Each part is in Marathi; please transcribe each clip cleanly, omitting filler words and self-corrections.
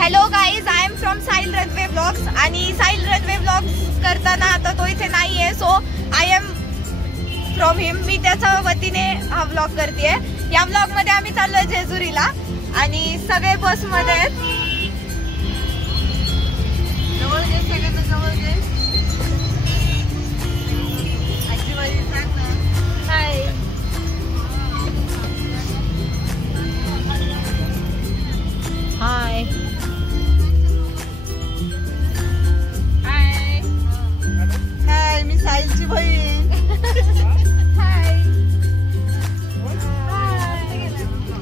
Hello guys, I am from Sahil Ranve blogs. आणि साहिल रणवे ब्लॉग्स करताना आता तो इथे नाहीये, सो आय एम फ्रॉम हिम. मी त्याच्या वतीने हा ब्लॉग करतेय. या ब्लॉग मध्ये आम्ही चाललोय जेजुरीला आणि सगळे बस मध्ये आहेत. हाय. हाय. हाय. हाय, मी साहिलची बहीण. Hi.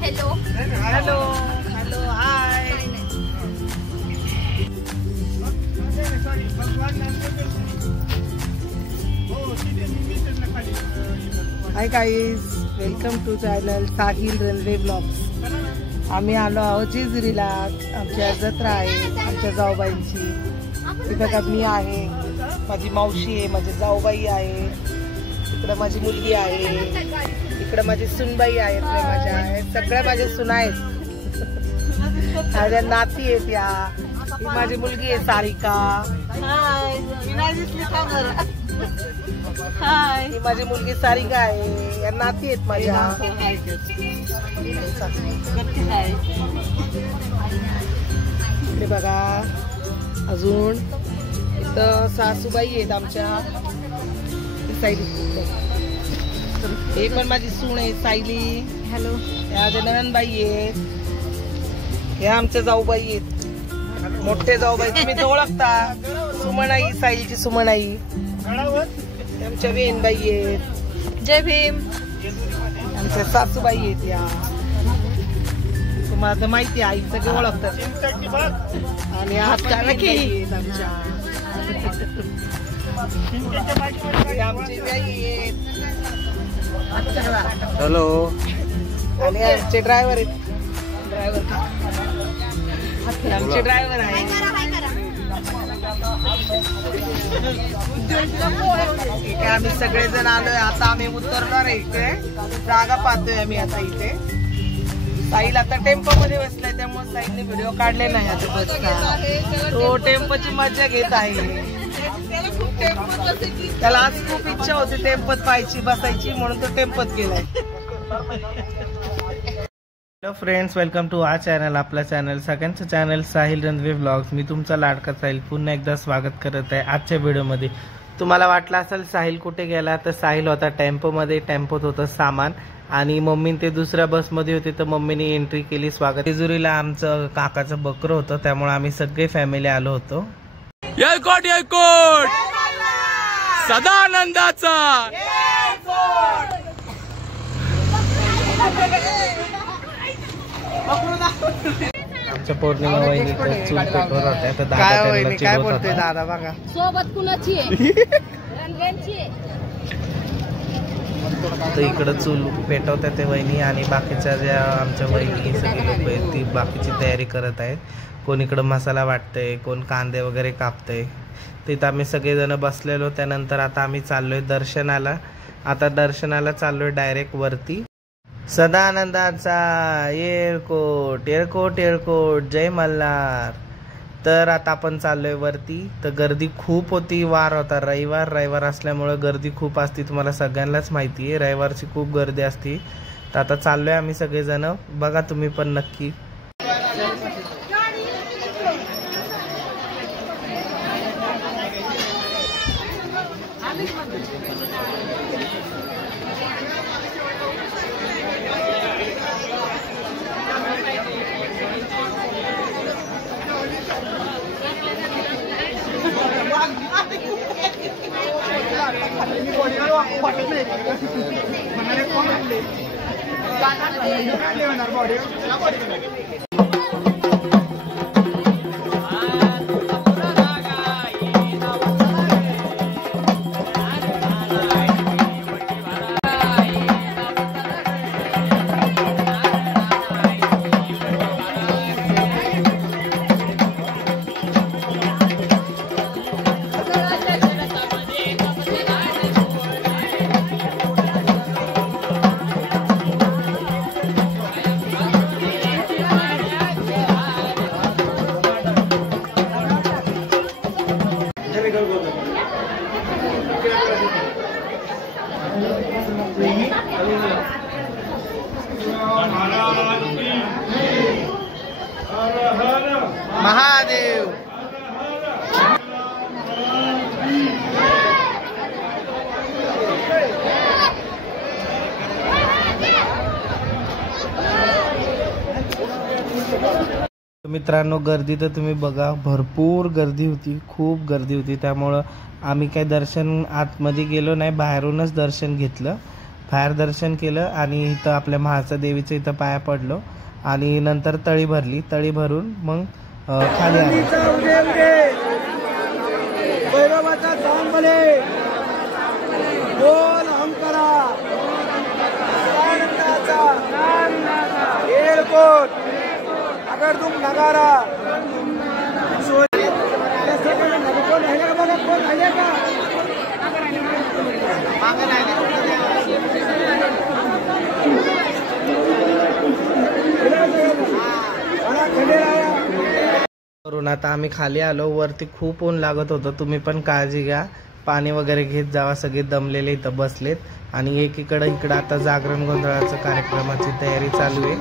Hello. Hello. Hello. Hi. Hi guys, welcome to channel Sahil Ranve blogs. आम्ही आलो आहोत जेजुरीला. आमची आज जत्रा आहे आमच्या जाऊबाईंची. तिथं मी आहे, माझी मावशी आहे, माझी जाऊबाई आहे, इकडं माझी मुलगी आहे, इकडं माझी सुनबाई आहेत, माझ्या आहेत, सगळ्या माझ्या सुना आहेत. माझ्या नाती आहेत. या ही माझी मुलगी आहे सारिका. हाय. हाय. ही माझी मुलगी सारिका आहे. या नाती आहेत माझ्या. इकडे बघा, अजून इथं सासूबाई आहेत आमच्या. हे पण माझी सून आहे सायली. हॅलो. या नंदनबाई आहेत. या आमच्या जाऊबाई आहेत, मोठे जाऊबाई. तुम्ही ओळखता, सुमनाई, सायलीची सुमनाई. आमच्या वेणबाई आहेत. जय भीम. आमच्या सासूबाई आहेत. या तुम्हाला तर माहिती आहे, आई सगळे ओळखतात. आणि आमच्या हॅलो. आणि आमचे ड्रायव्हर आहेत. आमचे ड्रायव्हर आहे. आम्ही सगळेजण आलोय. आता आम्ही उतरणार आहे. इकडे जागा पाहतोय आम्ही आता. इथे साहिल आता टेम्पो मध्ये बसलाय, त्यामुळे साहिलने व्हिडिओ काढले नाही आता बसचा. तो टेम्पोची मजा घेत आहे. त्याला आज खूप इच्छा होती टेम्पोत पाहायची, बसायची, म्हणून तो टेम्पोत गेलाय. Hello friends, welcome to our channel. आपला चॅनल, सगळ्यांचं चॅनल साहिल रणवे ब्लॉग्स. मी तुमचा लाडका साहिल पुन्हा एकदा स्वागत करत आहे आजच्या व्हिडिओमध्ये. तुम्हाला वाटलं असेल साहिल कुठे गेला, तर साहिल होता टेम्पोमध्ये. टेम्पोत होतं सामान आणि मम्मी ते दुसऱ्या बसमध्ये होते, तर मम्मीने एंट्री केली. स्वागत. जेजुरीला आमचं काकाचं बकरं होतं, त्यामुळे आम्ही सगळे फॅमिली आलो होतो. येळकोट येळकोट सदानंदाचा. आमच्या पौर्णिमा वहिनी तर चूल पेटवत होत्या, तर काय बोलतोय दादा बघा. सोबत कुणाची आहे? तर इकडं चूल पेटवतात ते वहिनी, आणि बाकीच्या ज्या आमच्या वहिनी सगळे लोक आहेत ती बाकीची तयारी करत आहेत. कोण इकडं मसाला वाटतंय, कोण कांदे वगैरे कापतंय. तिथं आम्ही सगळेजण बसलेलो. त्यानंतर आता आम्ही चाललोय दर्शनाला. आता दर्शनाला चाललोय डायरेक्ट वरती. सदानंदाचा येळकोट येळकोट येळकोट जय मल्हार. तर आता आपण चाललोय वरती. तर गर्दी खूप होती. वार होता रविवार असल्यामुळे गर्दी खूप असते. तुम्हाला सगळ्यांनाच माहिती आहे, रविवारची खूप गर्दी असते. तर आता चाललोय आम्ही सगळेजण. बघा तुम्ही पण नक्की. महादेव. मित्रांनो, गर्दी तर तुम्ही बघा, भरपूर गर्दी होती, खूप गर्दी होती. त्यामुळं आम्ही काही दर्शन आतमध्ये गेलो नाही, बाहेरूनच दर्शन घेतलं. बाहेर दर्शन केलं आणि इथं आपल्या महासा देवीचं इथं पाया पडलो आणि नंतर तळी भरली. तळी भरून मग खाली आलो. अगर तुम नगारा करून आता आम्ही खाली आलो. वरती खूप ऊन लागत होतं. तुम्ही पण काळजी घ्या, पाणी वगैरे घेत जावा. सगळे दमलेले इथं बसलेत आणि इकडं आता जागरण गोंधळाचं कार्यक्रमाची तयारी चालू आहे.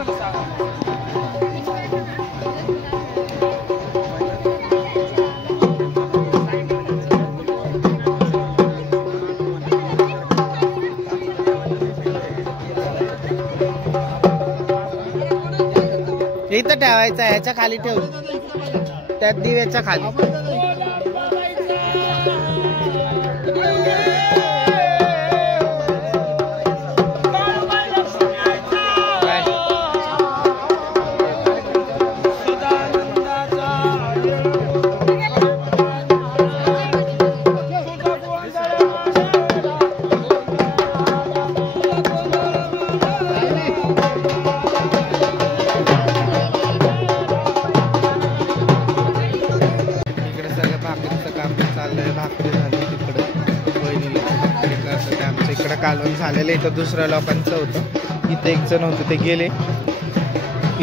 इथं ठेवायचं, ह्याच्या खाली ठेव, त्यात दिव्याच्या खाली. कालवण झालेलं इथं दुसऱ्या लोकांचं होतं. इथं एक जण होतं, ते गेले.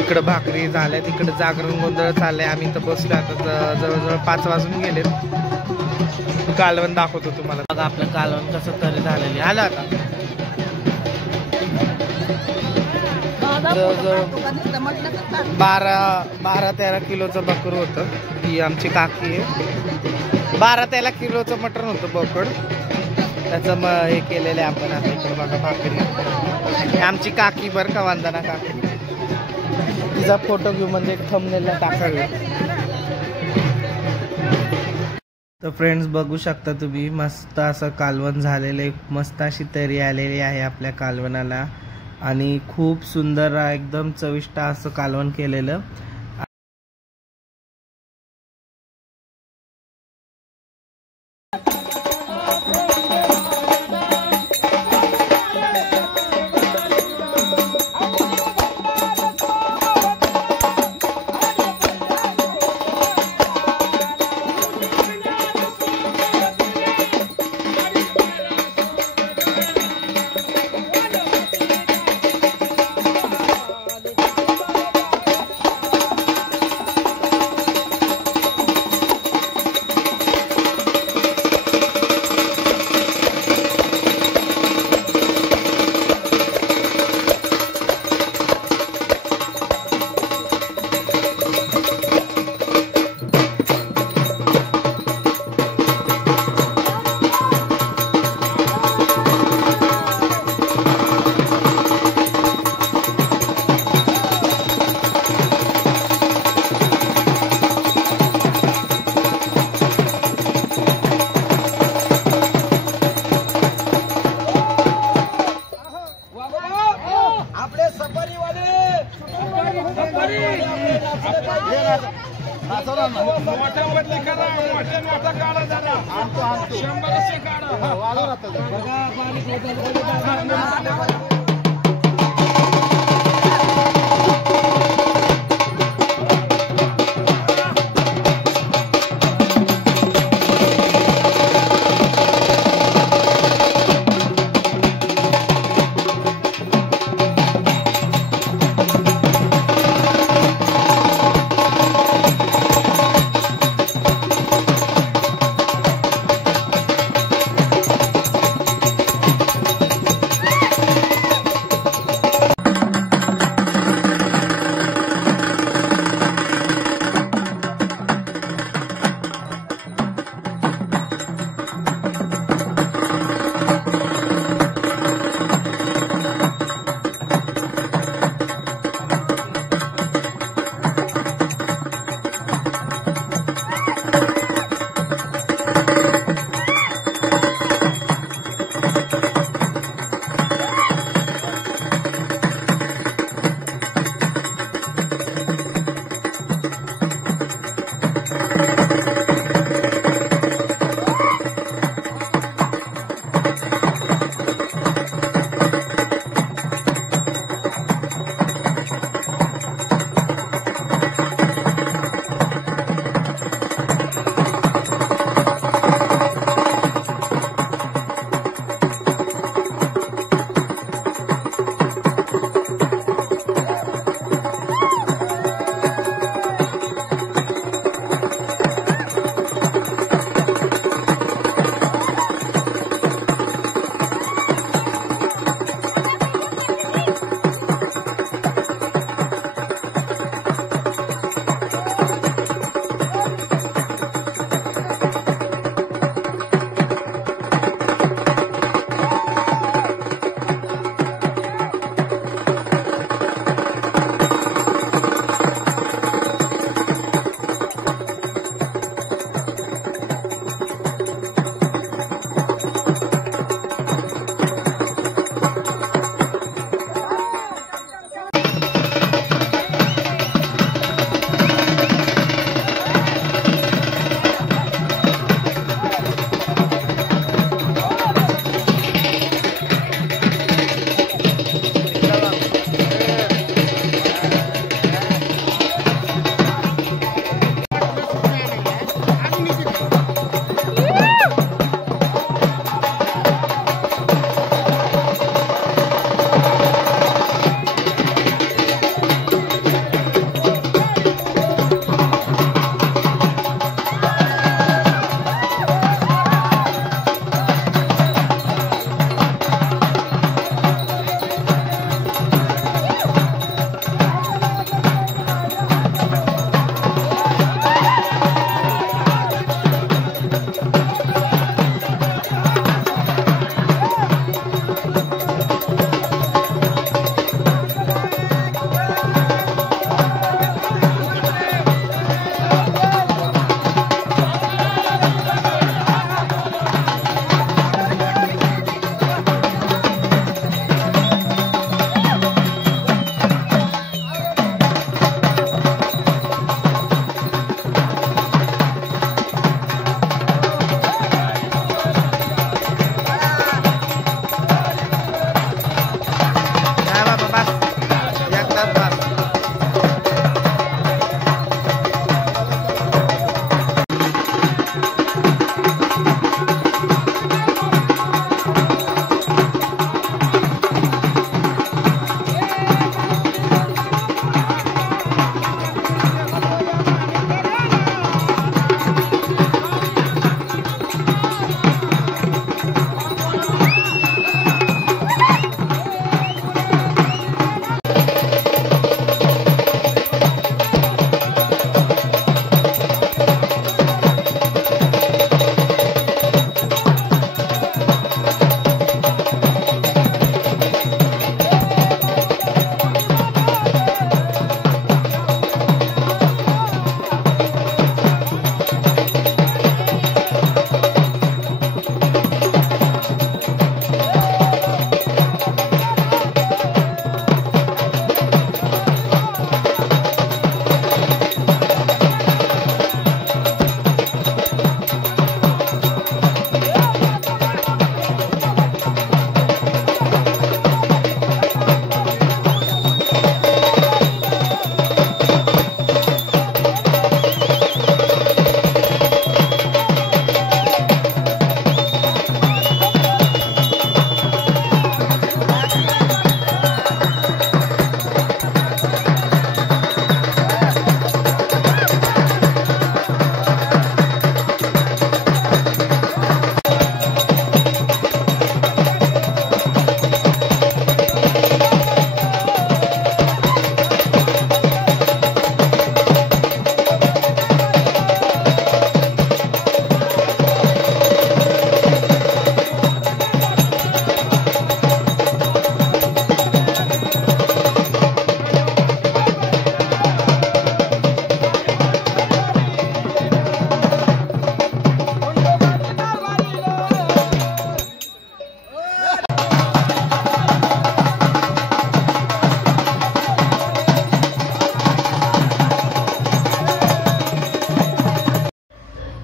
इकडं भाकरी झाल्या, तिकडे जागरण गोंधळ चाललंय. आम्ही इथं बसलो. आता जवळजवळ 5 वाजून गेले. कालवण दाखवतो तुम्हाला. बघा आपलं कालवण कसं तरी झालेलं आलं. आता जवळजवळ 12-13 किलोचं बकरू होतं. ही आमची काकी आहे. 12-13 किलोचं मटण होतं बोकड. त्याचं हे केलेलं आहे आपण. आता इकडे बघा भाकरी. आमची काकी बरं का, वंदना काकी. तिचा फोटो घेऊ म्हणजे थंबनेलला टाकावे. तर फ्रेंड्स, बघू शकता तुम्ही, मस्त असं कालवण झालेलं आहे. मस्त अशी तरी आलेली आहे आपल्या कालवणाला आणि खूप सुंदर एकदम चविष्ट असं कालवण केलेलं.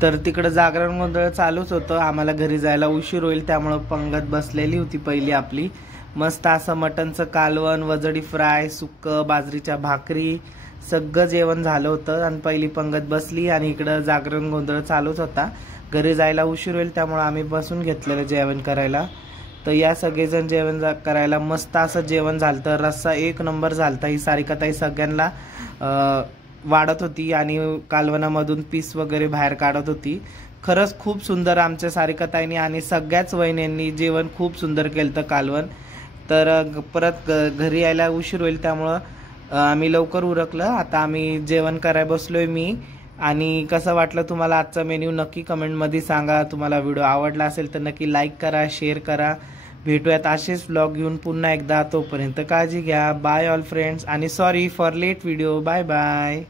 तर तिकडं जागरण गोंधळ चालूच होतं. आम्हाला घरी जायला उशीर होईल त्यामुळं पंगत बसलेली होती पहिली आपली. मस्त असं मटनचं कालवण, वजडी फ्राय, सुक्कं, बाजरीच्या भाकरी सगळं जेवण झालं होतं आणि पहिली पंगत बसली आणि इकडं जागरण गोंधळ चालूच होता. घरी जायला उशीर होईल त्यामुळे आम्ही बसून घेतलेलं जेवण करायला. तर या सगळेजण जेवण करायला मस्त असं जेवण झालं. रस्सा एक नंबर झालता. ही सारिकाताई सगळ्यांना वाढत होती आणि कालवणामधून पीस वगैरे बाहेर काढत होती. खरंच खूप सुंदर आमच्या सारिकाताईंनी आणि सगळ्याच वहिन्यांनी जेवण खूप सुंदर केलं तर कालवण. तर परत घरी यायला उशीर होईल त्यामुळं आम्ही लवकर उरकलं. आता आम्ही जेवण करायला बसलोय मी. आणि कसं वाटलं तुम्हाला आजचा मेन्यू नक्की कमेंटमध्ये सांगा. तुम्हाला व्हिडिओ आवडला असेल तर नक्की लाईक करा, शेअर करा. भेटूयात असेच व्लॉग घेऊन पुन्हा एकदा. तोपर्यंत काळजी घ्या. बाय ऑल फ्रेंड्स आणि sorry for late video. Bye bye.